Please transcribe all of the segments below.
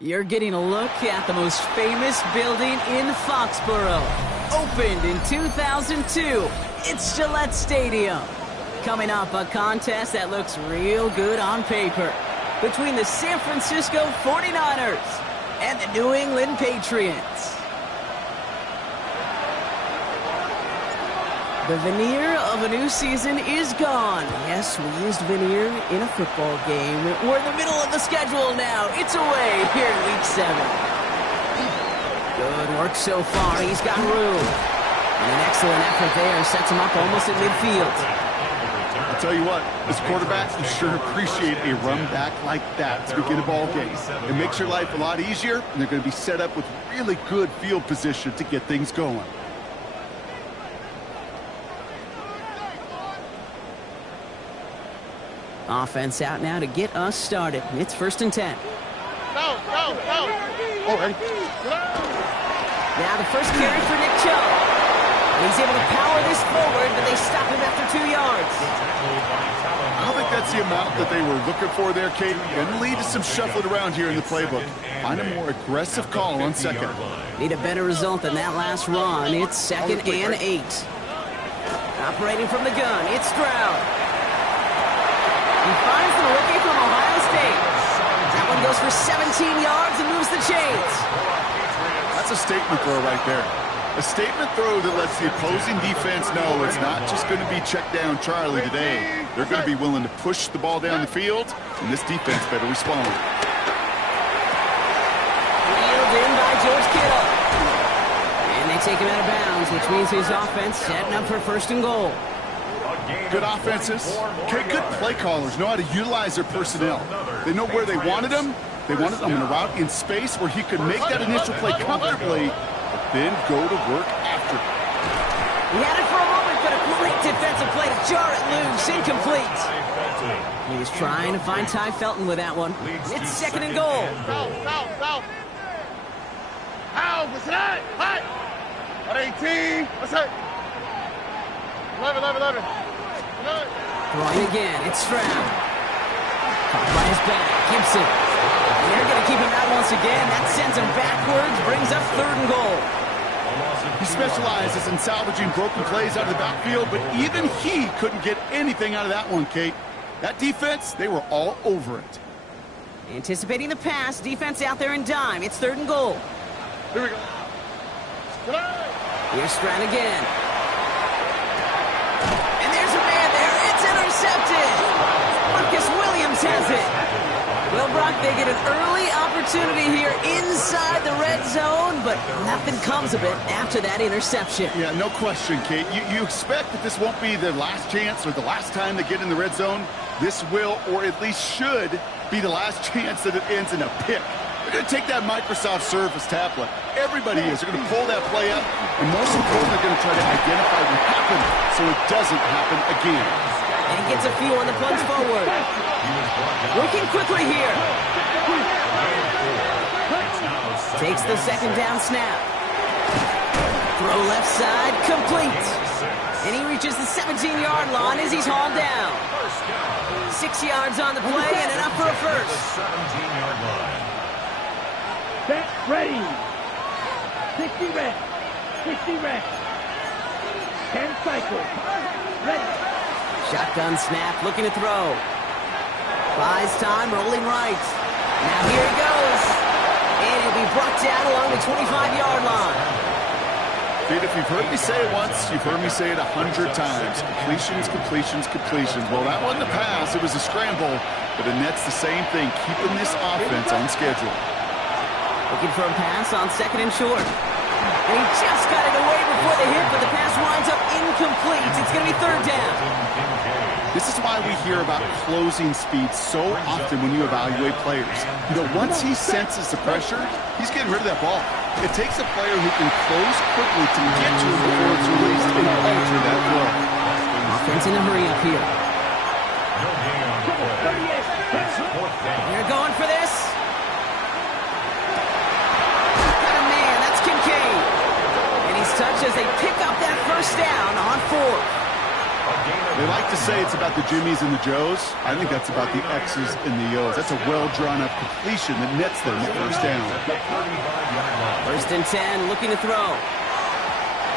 You're getting a look at the most famous building in Foxborough. Opened in 2002, it's Gillette Stadium. Coming up, a contest that looks real good on paper between the San Francisco 49ers and the New England Patriots. The veneer of a new season is gone. Yes, we used veneer in a football game. We're in the middle of the schedule now. It's away here in Week 7. Good work so far. He's got room. And an excellent effort there sets him up almost at midfield. I'll tell you what, as quarterback, you sure appreciate a run back like that to begin a ball game. It makes your life a lot easier, and they're going to be set up with really good field position to get things going. Offense out now to get us started. It's 1st and 10. Go. All right. Now the first carry for Nick Chubb. And he's able to power this forward, but they stop him after 2 yards. I don't think that's the amount that they were looking for there, Kate. Going to lead to some shuffling around here in the playbook. Find a more aggressive call on second. Need a better result than that last run. It's 2nd and 8. Operating from the gun, it's Stroud. He finds the rookie from Ohio State. That one goes for 17 yards and moves the chains. That's a statement throw right there. A statement throw that lets the opposing defense know it's not just going to be check down Charlie today. They're going to be willing to push the ball down the field, and this defense better respond. Reeled in by George Kittle. And they take him out of bounds, which means his offense setting up for 1st and goal. Good offenses. Okay, good play callers know how to utilize their personnel. They know where they wanted him. They wanted him in a route in space where he could make that initial play comfortably, but then go to work after. He had it for a moment, but a great defensive play to jar it loose. Incomplete. He was trying to find Ty Felton with that one. It's 2nd and goal. Go. What's that? Hot. 18. What's that? 11. Throwing again, it's Stroud. Caught by his back, Gibson. And they're going to keep him out once again. That sends him backwards, brings up 3rd and goal. He specializes in salvaging broken plays out of the backfield, but even he couldn't get anything out of that one, Kate. That defense, they were all over it. Anticipating the pass, defense out there in dime. It's 3rd and goal. Here we go. Here's Stroud again. And there's a man there. It's intercepted. Marcus Williams has it. Well, Brock, they get an early opportunity here inside the red zone, but nothing comes of it after that interception. Yeah, no question, Kate. You expect that this won't be their last chance or the last time they get in the red zone. This will, or at least should, be the last chance that it ends in a pick. They're going to take that Microsoft Surface tablet. Everybody is. They're going to pull that play up, and most importantly, they're going to try to identify what happened so it doesn't happen again. And gets a few on the plunge forward. Working quickly here. Takes the 2nd down snap. Throw left side, complete. And he reaches the 17-yard line as he's hauled down. 6 yards on the play and enough for a first. 17-yard line. Set, ready. 60 reps. 60 reps. 10 cycles. Ready. Shotgun snap, looking to throw. Buys time, rolling right. Now here he goes. And he'll be brought down along the 25-yard line. Dude, if you've heard me say it once, you've heard me say it 100 times. Completions. Well, that wasn't a pass. It was a scramble. But the net's the same thing, keeping this offense on schedule. Looking for a pass on 2nd and short. And he just got it away before the hit, but the pass winds up incomplete. It's going to be 3rd down. This is why we hear about closing speed so often when you evaluate players. You know, once he senses the pressure, he's getting rid of that ball. It takes a player who can close quickly to get to him before it's released and alter that flow. Offense in a hurry up here. They're going for this. Got a man, that's Kincaid. And he's touched as they pick up that 1st down on 4th. They like to say it's about the Jimmies and the Joes. I think that's about the X's and the O's. That's a well-drawn-up completion that nets them the first down. First and 10, looking to throw.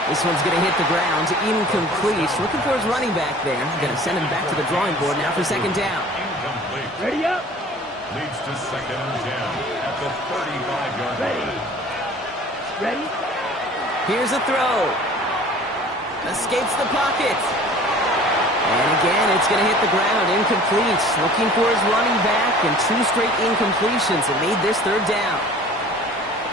This one's going to hit the ground, incomplete. Looking for his running back there. Going to send him back to the drawing board now for second down. Ready up. Leads to second and 10 at the 35-yard line. Ready? Here's a throw. Escapes the pocket. And again, it's going to hit the ground, incomplete. Looking for his running back, and 2 straight incompletions that made this third down.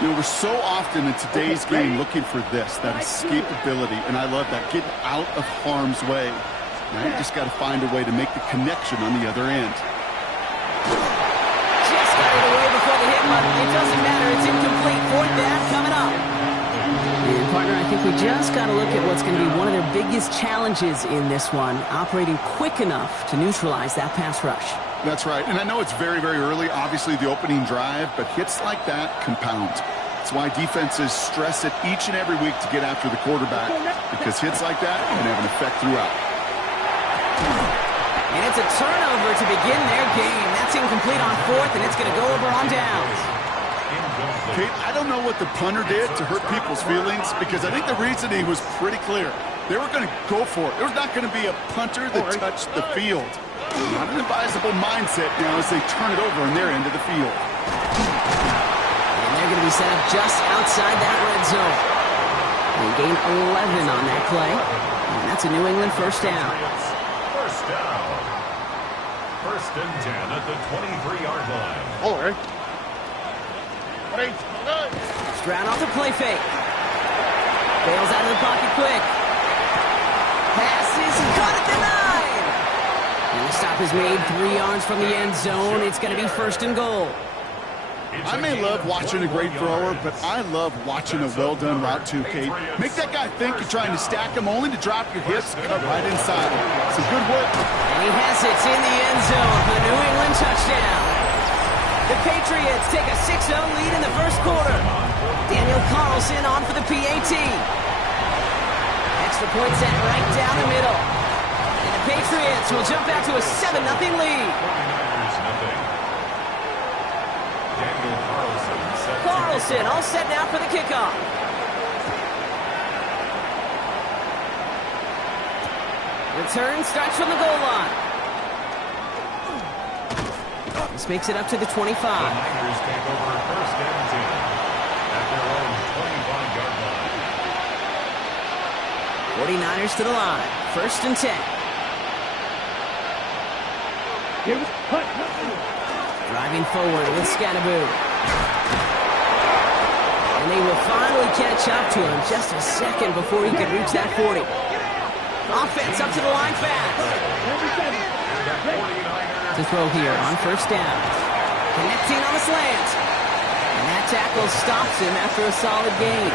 You know, we're so often in today's game looking for this, that escapability, and I love that, getting out of harm's way. Now you just got to find a way to make the connection on the other end. Just got it away before the hit button. It doesn't matter. It's incomplete. Fourth down coming up. And partner, I think we just got to look at what's going to be one of their biggest challenges in this one, operating quick enough to neutralize that pass rush. That's right, and I know it's very, very early, obviously the opening drive, but hits like that compound. That's why defenses stress it each and every week to get after the quarterback, because hits like that can have an effect throughout. And it's a turnover to begin their game. That's incomplete on fourth, and it's going to go over on downs. Kate, I don't know what the punter did to hurt people's feelings, because I think the reasoning was pretty clear. They were going to go for it. There was not going to be a punter that touched the field. Not an advisable mindset now as they turn it over on their end of the field. And they're going to be set up just outside that red zone. They gain 11 on that play. And that's a New England first down. First down. First and 10 at the 23-yard line. All right. Stroud off the play fake. Bails out of the pocket quick. Passes, caught at the 9. And the stop is made 3 yards from the end zone. It's going to be first and goal. I may love watching a great thrower, but I love watching a well-done route too, Kate. Make that guy think you're trying to stack him only to drop your hips, cut right inside. It's a good work. And he has it in the end zone for the New England touchdown. The Patriots take a 6-0 lead in the first quarter. Daniel Carlson on for the PAT. Extra point set right down the middle. And the Patriots will jump out to a 7-0 lead. Carlson all set now for the kickoff. Return starts from the goal line. This makes it up to the 25. The Niners take over first and 10 at their own 25-yard line. 49ers to the line. First and 10. Driving forward with Scattaboo. And they will finally catch up to him just a second before he can reach that 40. Offense up to the line fast. To throw here on first down. Connecting on the slant. And that tackle stops him after a solid gain.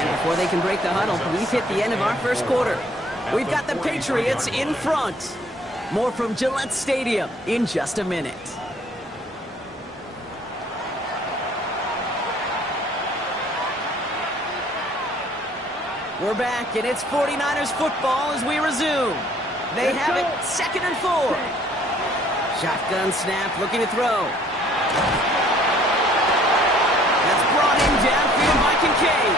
And before they can break the huddle, we've hit the end of our first quarter. We've got the Patriots in front. More from Gillette Stadium in just a minute. We're back, and it's 49ers football as we resume. They have it second and 4. Shotgun snap, looking to throw. That's brought in downfield by Kincaid.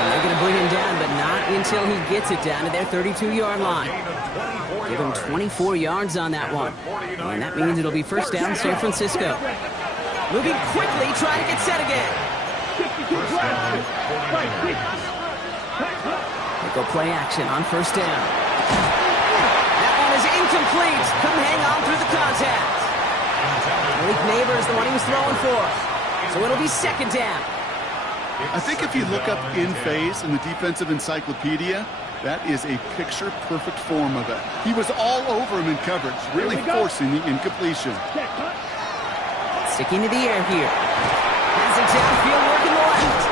And they're going to bring him down, but not until he gets it down to their 32-yard line. Give him 24 yards on that one. And that means it'll be first down San Francisco. Moving quickly, trying to get set again. They go play action on first down. That one is incomplete. Couldn't hang on through the contact. Malik Neighbor is the one he was throwing for. So it'll be second down. I think if you look up in phase in the defensive encyclopedia, that is a picture-perfect form of it. He was all over him in coverage, really forcing the incompletion. Sticking to the air here. Has it downfield, working the left.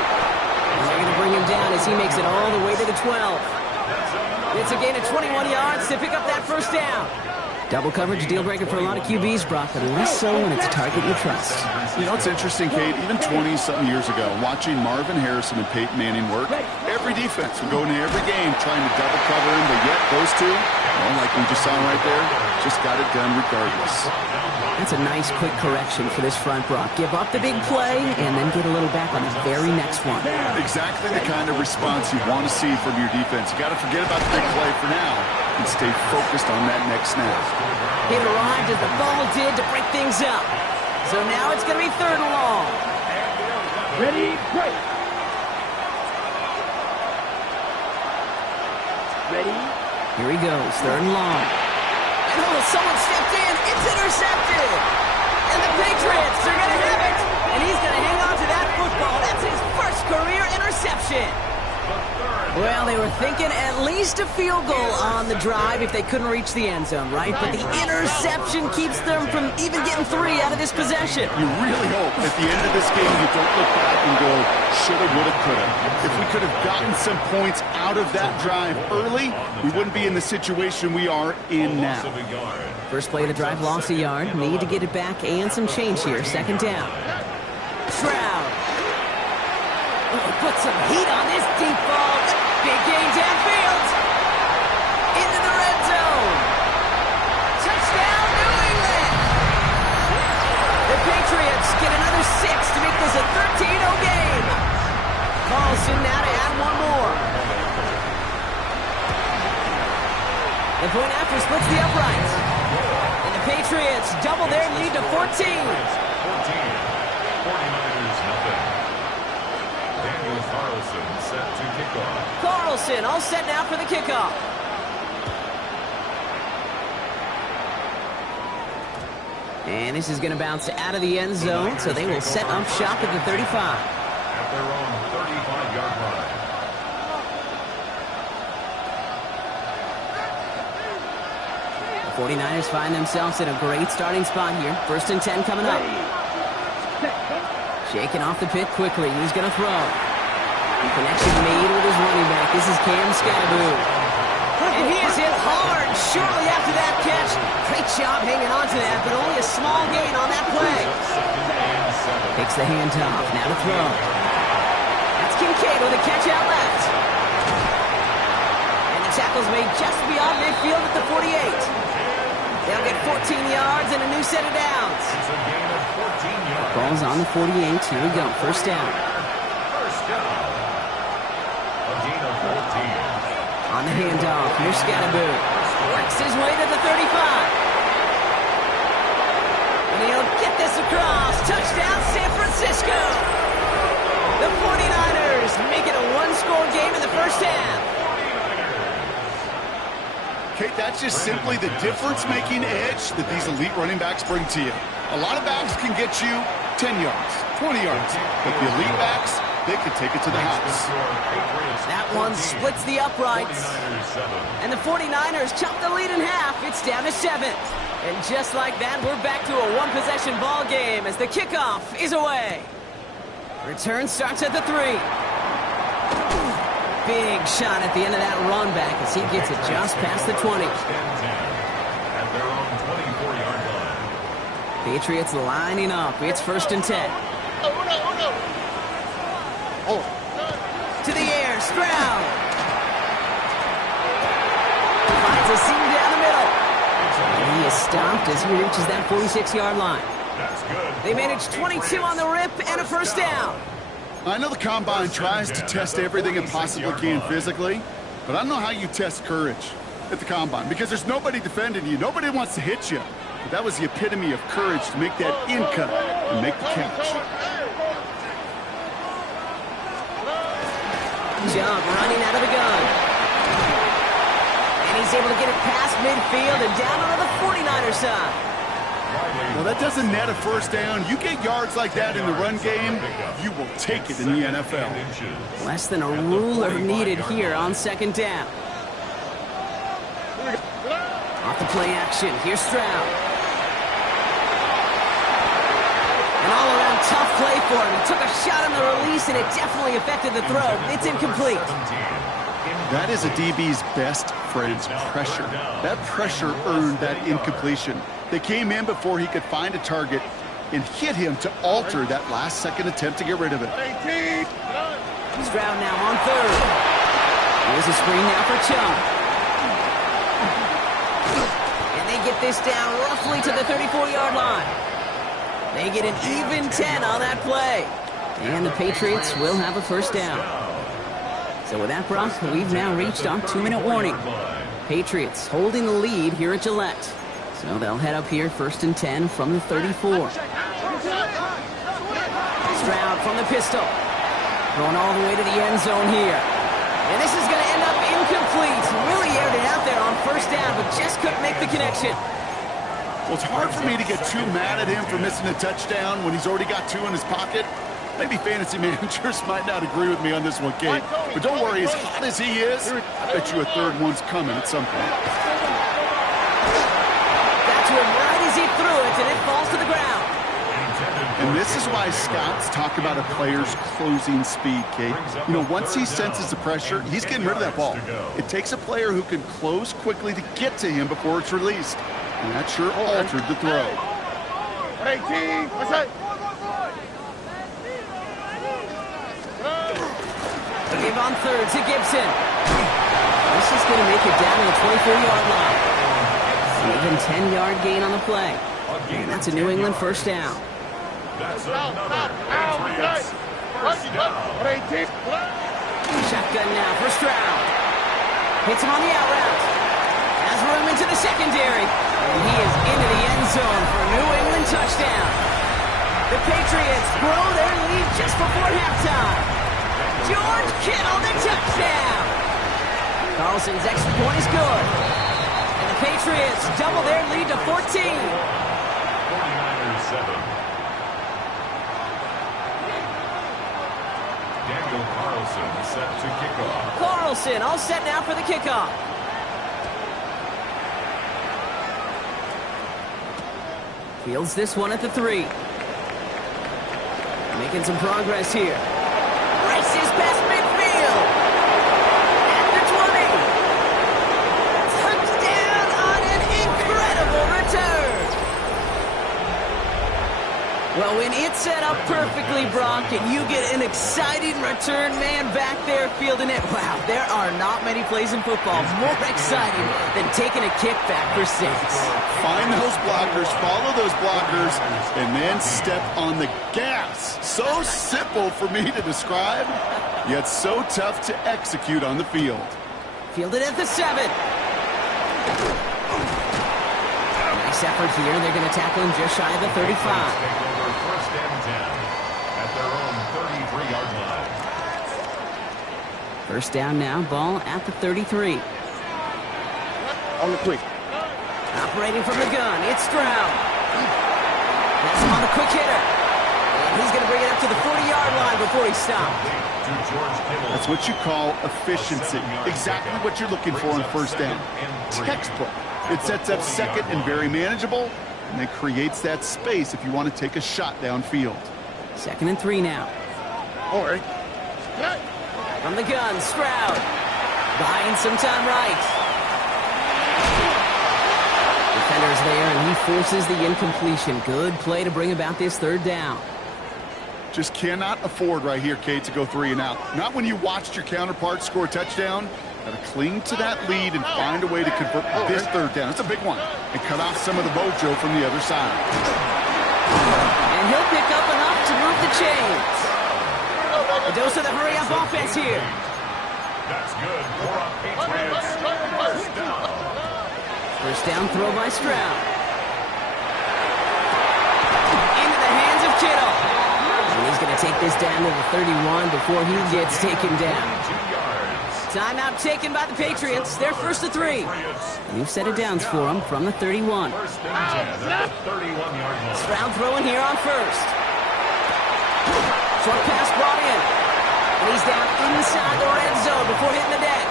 And they're going to bring him down as he makes it all the way to the 12. It's a gain of 21 yards to pick up that first down. Double coverage deal breaker for a lot of QBs, Brock, but less so when it's a target you trust. You know, it's interesting, Kate, even 20-something years ago, watching Marvin Harrison and Peyton Manning work, every defense would go into every game trying to double cover him, but yet those two, well, like we just saw right there, just got it done regardless. That's a nice quick correction for this front, Brock. Give up the big play and then get a little back on the very next one. Exactly the kind of response you want to see from your defense. You got to forget about the big play for now and stay focused on that next snap. It arrived as the ball did to break things up. So now it's going to be 3rd and long. Ready, break. Ready. Here he goes, 3rd and long. And oh, someone stepped in. It's intercepted. And the Patriots are going to have it. And he's going to hang on to that football. That's his first career interception. Well, they were thinking at least a field goal on the drive if they couldn't reach the end zone, right? But the interception keeps them from even getting 3 out of this possession. You really hope at the end of this game you don't look back and go, shoulda, woulda, coulda. If we could have gotten some points out of that drive early, we wouldn't be in the situation we are in now. First play of the drive, lost a yard. Need to get it back and some change here. 2nd down. Stroud. Oh, put some heat on this deep ball. Big gain downfield. Into the red zone. Touchdown, New England. The Patriots get another 6 to make this a 13-0 game. Carlson now to add 1 more. The point after splits the uprights. And the Patriots double their lead to 14. 49ers nothing. Daniel Carlson set to kickoff. Carlson all set now for the kickoff. And this is going to bounce out of the end zone, so they will set up shop at the 35. At their own 35-yard line. The 49ers find themselves in a great starting spot here. 1st and 10 coming up. Shaking off the pit quickly. He's going to throw. Connection made with his running back. This is Cam Scattaboo. And he is hit hard shortly after that catch. Great job hanging on to that, but only a small gain on that play. Takes the handoff. Now to throw. That's Kincaid with a catch out left. And the tackle's made just beyond midfield at the 48. They'll get 14 yards and a new set of downs. It's a gain of 14 yards. Ball's on the 48. Here we go. 1st down. First down. A gain of 14. On the handoff, here's Scattaboo. Works his way to the 35. And he'll get this across. Touchdown, San Francisco. The 49ers make it a 1-score game in the 1st half. Kate, that's just simply the difference-making edge that these elite running backs bring to you. A lot of backs can get you 10 yards, 20 yards, but the elite backs, they can take it to the house. That one splits the uprights. And the 49ers chop the lead in half. It's down to 7. And just like that, we're back to a 1-possession ball game as the kickoff is away. Return starts at the 3. Big shot at the end of that run back as he gets it just past the 20. At their own 24-yard line. Patriots lining up. It's 1st and 10. To the air, Stroud. Finds a seam down the middle. And he is stopped as he reaches that 46-yard line. That's good. They manage 22 on the rip and a 1st down. I know the Combine tries to test everything it possibly can physically, but I don't know how you test courage at the Combine because there's nobody defending you. Nobody wants to hit you. But that was the epitome of courage to make that in cut and make the catch. Jump running out of the gun. And he's able to get it past midfield and down onto the 49er side. Well, that doesn't net a 1st down. You get yards like that in the run game, you will take it in the NFL. Less than a ruler needed here on 2nd down. Off the play action, here's Stroud. An all-around tough play for him. He took a shot on the release, and it definitely affected the throw. It's incomplete. That is a DB's best friend's pressure. That pressure earned that incompletion. They came in before he could find a target and hit him to alter that last-second attempt to get rid of it. Stroud now on third. Here's a screen now for Chung. And they get this down roughly to the 34-yard line. They get an even 10 on that play. And the Patriots will have a first down. So with that, Brock, we've now reached our 2-minute warning. Patriots holding the lead here at Gillette. So they'll head up here first and 10 from the 34. Stroud from the pistol. Going all the way to the end zone here. And this is going to end up incomplete. Really aired it out there on first down, but just couldn't make the connection. Well, it's hard for me to get too mad at him for missing a touchdown when he's already got 2 in his pocket. Maybe fantasy managers might not agree with me on this one, Kate. But don't worry, as hot as he is, I bet you a third one's coming at some point. That's him right as he threw it, and it falls to the ground. And this is why scouts talk about a player's closing speed, Kate. You know, once he senses the pressure, he's getting rid of that ball. It takes a player who can close quickly to get to him before it's released. And that sure altered the throw. 18, what's that? Give on third to Gibson. This is going to make it down to the 24-yard line. An even 10-yard gain on the play. And that's a New England first down. That's another Patriots first down. Shotgun now for Stroud. Hits him on the out route. Has room into the secondary. And he is into the end zone for a New England touchdown. The Patriots grow their lead just before halftime. George Kittle, the touchdown. Carlson's extra point is good. And the Patriots double their lead to 14. 49ers 7. Daniel Carlson set to kick off. Carlson all set now for the kickoff. Fields this one at the 3. Making some progress here. Races past midfield. At the 20. Touchdown on an incredible return. Well, when it's set up perfectly, Brock, and you get an exciting return man back there fielding it, wow, there are not many plays in football more exciting than taking a kick back for 6. Find those blockers, follow those blockers, and then step on the gas. So simple for me to describe, yet so tough to execute on the field. Fielded at the 7. Nice effort here. They're going to tackle him just shy of the 35. First and 10 at their own 33-yard line. First down now, ball at the 33. On the quick. Operating from the gun, it's Stroud. That's him on the quick hitter. And he's going to bring it up to the 40-yard line before he stops. That's what you call efficiency. Exactly what you're looking for on first down. Textbook. It sets up second and very manageable, and it creates that space if you want to take a shot downfield. Second and 3 now. All right. From the gun, Stroud. Buying some time right. Defender's there, and he forces the incompletion. Good play to bring about this third down. Just cannot afford right here, Kate, to go 3 and out. Not when you watched your counterpart score a touchdown. Got to cling to that lead and find a way to convert this third down. It's a big one. And cut off some of the mojo from the other side. And he'll pick up enough to move the chains. A dose of the hurry-up offense here. That's good for a Patriots first down. First down throw by Stroud. Into the hands of Kittle. And he's going to take this down to the 31 before he gets taken down. 2 yards. Timeout taken by the Patriots. They're first to 3. New set of downs for them from the 31. First and 10 at the 31-yard line. Stroud throwing here on first. Short pass brought in. And he's down inside the red zone before hitting the deck.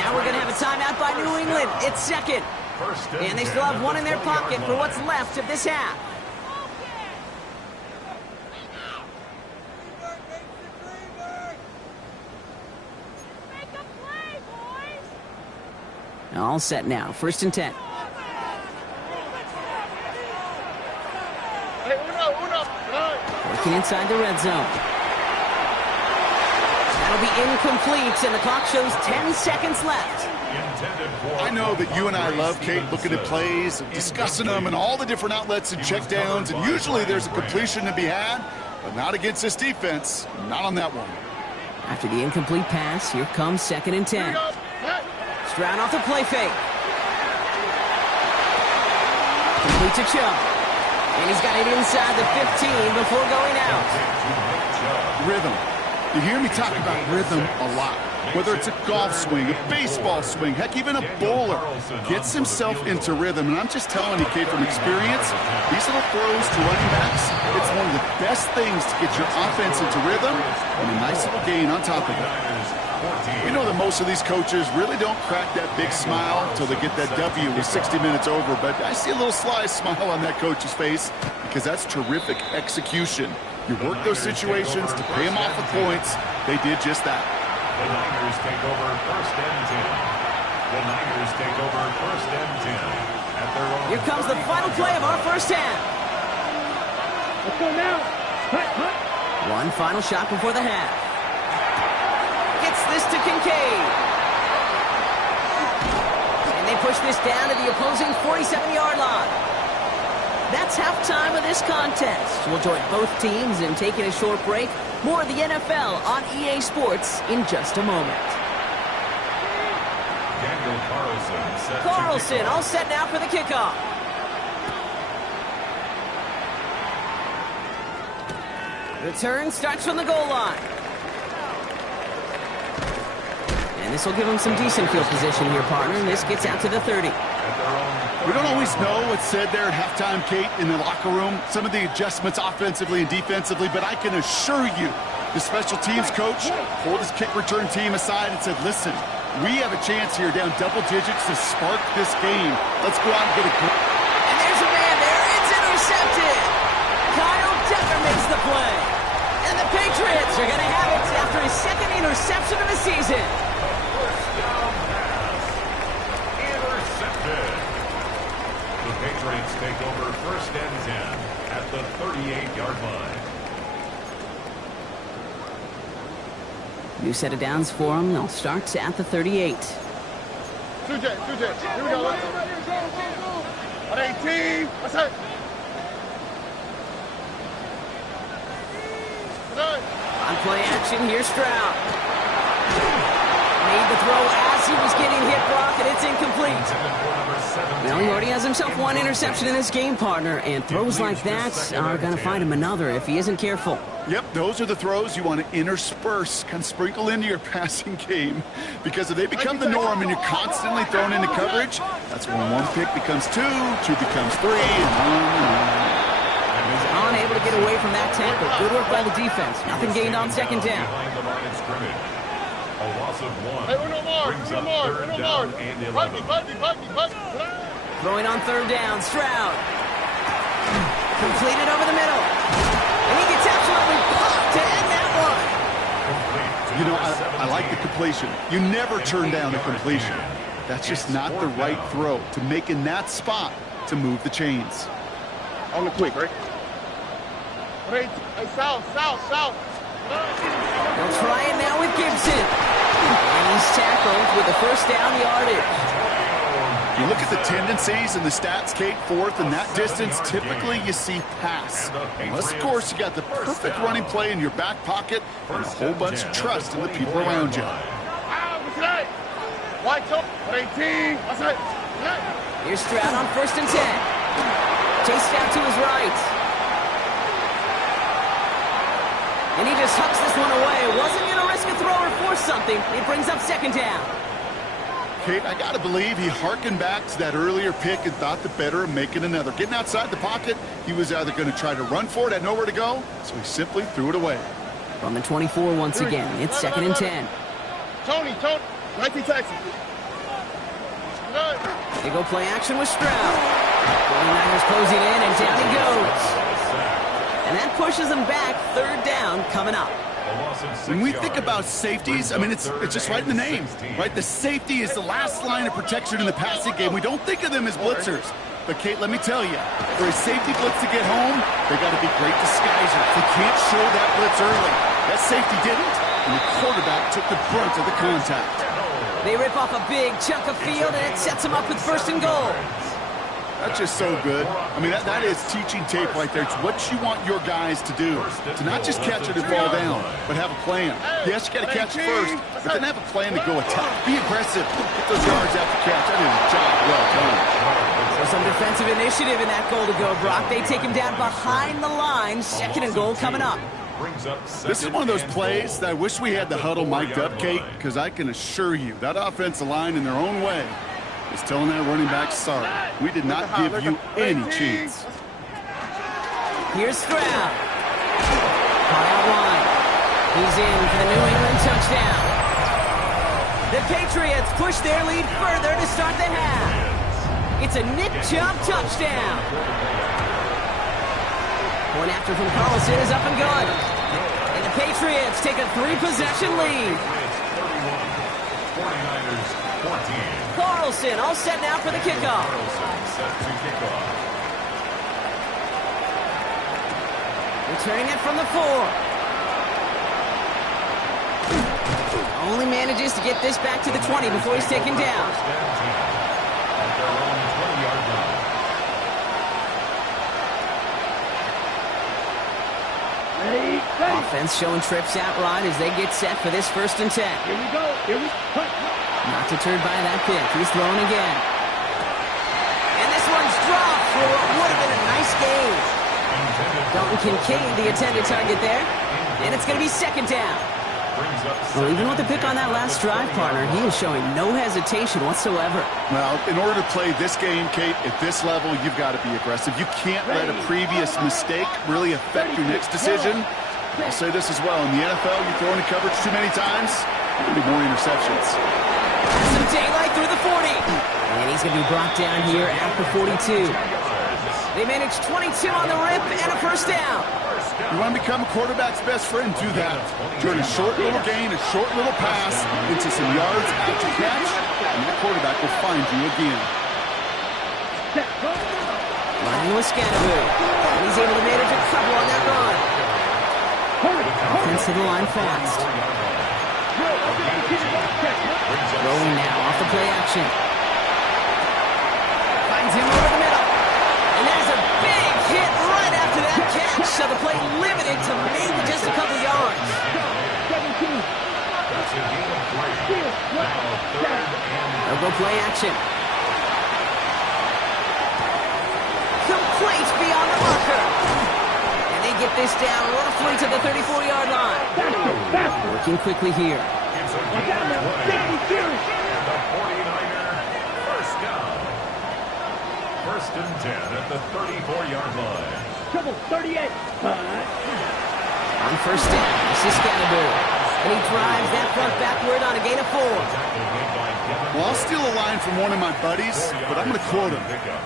Now we're going to have a timeout by New England. It's second. And they still have one in their pocket for what's left of this half. All set now. 1st and 10. Working inside the red zone. That'll be incomplete, and the clock shows 10 seconds left. I know that you and I love, Kate, looking at plays, discussing them, and all the different outlets and checkdowns, and usually there's a completion to be had, but not against this defense. Not on that one. After the incomplete pass, here comes 2nd and 10. Stroud off the play fake. Complete to Chubb. And he's got it inside the 15 before going out. Rhythm. You hear me talk about rhythm a lot. Whether it's a golf swing, a baseball swing, heck, even a bowler gets himself into rhythm. And I'm just telling you, Kate, from experience, these little throws to running backs, it's one of the best things to get your offense into rhythm and a nice little gain on top of it. We know that most of these coaches really don't crack that big smile until they get that W with 60 minutes over, but I see a little sly smile on that coach's face because that's terrific execution. You work those situations to pay them off with points. They did just that. The Niners take over 1st and 10. The Niners take over 1st and 10 at their own. Here comes the final play of our first half. Let's go now. Hut. One final shot before the half. Gets this to Kincaid. And they push this down to the opposing 47-yard line. That's halftime of this contest. We'll join both teams in taking a short break. More of the NFL on EA Sports in just a moment. Daniel Carlson. Carlson all set now for the kickoff. Return starts from the goal line. And this will give him some decent field position here, partner. And this gets out to the 30. We don't always know what's said there at halftime, Kate, in the locker room. Some of the adjustments offensively and defensively, but I can assure you the special teams coach pulled his kick return team aside and said, listen, we have a chance here down double digits to spark this game. Let's go out and get a goal. And there's a man there. It's intercepted. Kyle Decker makes the play. And the Patriots are going to have it after his 2nd interception of the season. The Patriots take over 1st and 10 at the 38-yard line. New set of downs for them. They'll start at the 38. 2 Jets. Here we go. On 18. What's that? On play action, here's Stroud. Made the throw as he was getting hit, Brock, and it's incomplete. Well, he already has himself one interception in this game, partner, and throws like that are going to find him another if he isn't careful. Yep, those are the throws you want to intersperse, kind of sprinkle into your passing game, because if they become the norm and you're constantly thrown into coverage, that's when one pick becomes two becomes three, and on. He's unable to get away from that tackle. Good work by the defense. Nothing gained on 2nd down. Behind the line of scrimmage. A loss of 1. Hey, Uno more. And 11. Throwing on 3rd down, Stroud. Completed over the middle. And he gets absolutely popped to end that one. You know, I like the completion. You never turn down a completion. That's just not the right throw to make in that spot to move the chains. On the quick, right? Hey, south. They'll try it now with Gibson. And he's tackled with the 1st down yardage. You look at the tendencies and the stats, Kate, 4th and that distance, typically you see pass. Unless, of course, you got the perfect running play in your back pocket and a whole bunch of trust in the people around you. White top, 18. What's that? Here's Stroud on 1st and 10. Chased out to his right. And he just hucks this one away. Wasn't going to risk a throw or force something. It brings up 2nd down. Kate, I got to believe he harkened back to that earlier pick and thought the better of making another. Getting outside the pocket, he was either going to try to run for it, had nowhere to go, so he simply threw it away. From the 24 once again, it's 2nd and 10. Tony, 19 Texas. They go play action with Stroud. 49ers closing in, and down he goes. And that pushes them back. 3rd down coming up. When we think about safeties, I mean, it's just right in the name, right? The safety is the last line of protection in the passing game. We don't think of them as blitzers. But, Kate, let me tell you, for a safety blitz to get home, they got to be great disguisers. They can't show that blitz early. That safety didn't, and the quarterback took the brunt of the contact. They rip off a big chunk of field, and it sets them up with 1st and goal. That's just so good. I mean, that is teaching tape right there. It's what you want your guys to do. To not just catch it and fall down, but have a plan. Yes, you got to catch it first, but then have a plan to go attack. Be aggressive. Get those yards after catch. That is a job well done. So some defensive initiative in that goal to go, Brock. They take him down behind the line. 2nd and goal coming up. This is one of those plays that I wish we had the huddle mic'd up, Kate, because I can assure you that offensive line in their own way is telling that running back, sorry, we did not give you any chance. Here's Stroud. Caught out wide. He's in for the New England touchdown. The Patriots push their lead further to start the half. It's a Nick Chubb touchdown. Point after from Carlson is up and good. And the Patriots take a 3-possession lead. 49ers 14. Carlson all set now for the kickoff. Returning it from the 4. Only manages to get this back to the 20 before he's taken down. Offense showing trips out right as they get set for this 1st and 10. Here we go. Not deterred by that pick. He's throwing again. And this one's dropped for what would have been a nice gain. Dalton Kincaid, the intended target there. And it's going to be 2nd down. Well, even with the pick on that last drive, partner, he is showing no hesitation whatsoever. Well, in order to play this game, Kate, at this level, you've got to be aggressive. You can't let a previous mistake really affect your next decision. I'll say this as well. In the NFL, you throw into coverage too many times, there'll be more interceptions. Some daylight through the 40. And he's going to be brought down here at the 42. They managed 22 on the rip and a 1st down. You want to become a quarterback's best friend, do that. Turn a short little gain, a short little pass into some yards after catch, and the quarterback will find you again. Running with Scannaboo. And he's able to manage a couple on that run. Offense to the line fast. Rolling now off the play action. Finds him over the middle. And there's a big hit right after that catch. So the play limited to maybe just a couple yards. They'll go play action. Complete beyond the marker. And they get this down roughly to the 34-yard line. Working quickly here. It's a gain of 20. And the 49er 1st down. 1st and 10 at the 34-yard line. Trouble 38. On 1st down, this is Scannaboo. And he drives that front backward on a gain of 4. Well, I'll steal a line from one of my buddies, but I'm going to quote him.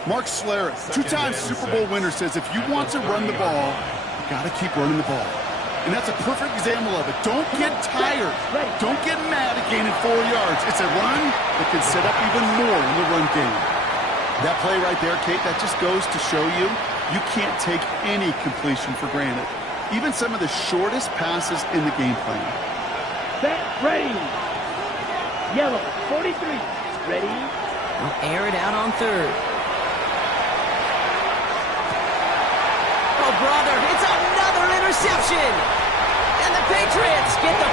Mark Schlereth, 2-time Super Bowl winner, says if you want to run the ball, you got to keep running the ball. And that's a perfect example of it. Don't get tired. Don't get mad at gaining 4 yards. It's a run that can set up even more in the run game. That play right there, Kate, that just goes to show you, you can't take any completion for granted. Even some of the shortest passes in the game plan. Set, ready. Yellow, 43. Ready. They'll air it out on 3rd. Oh, brother, it's another interception. And the Patriots get the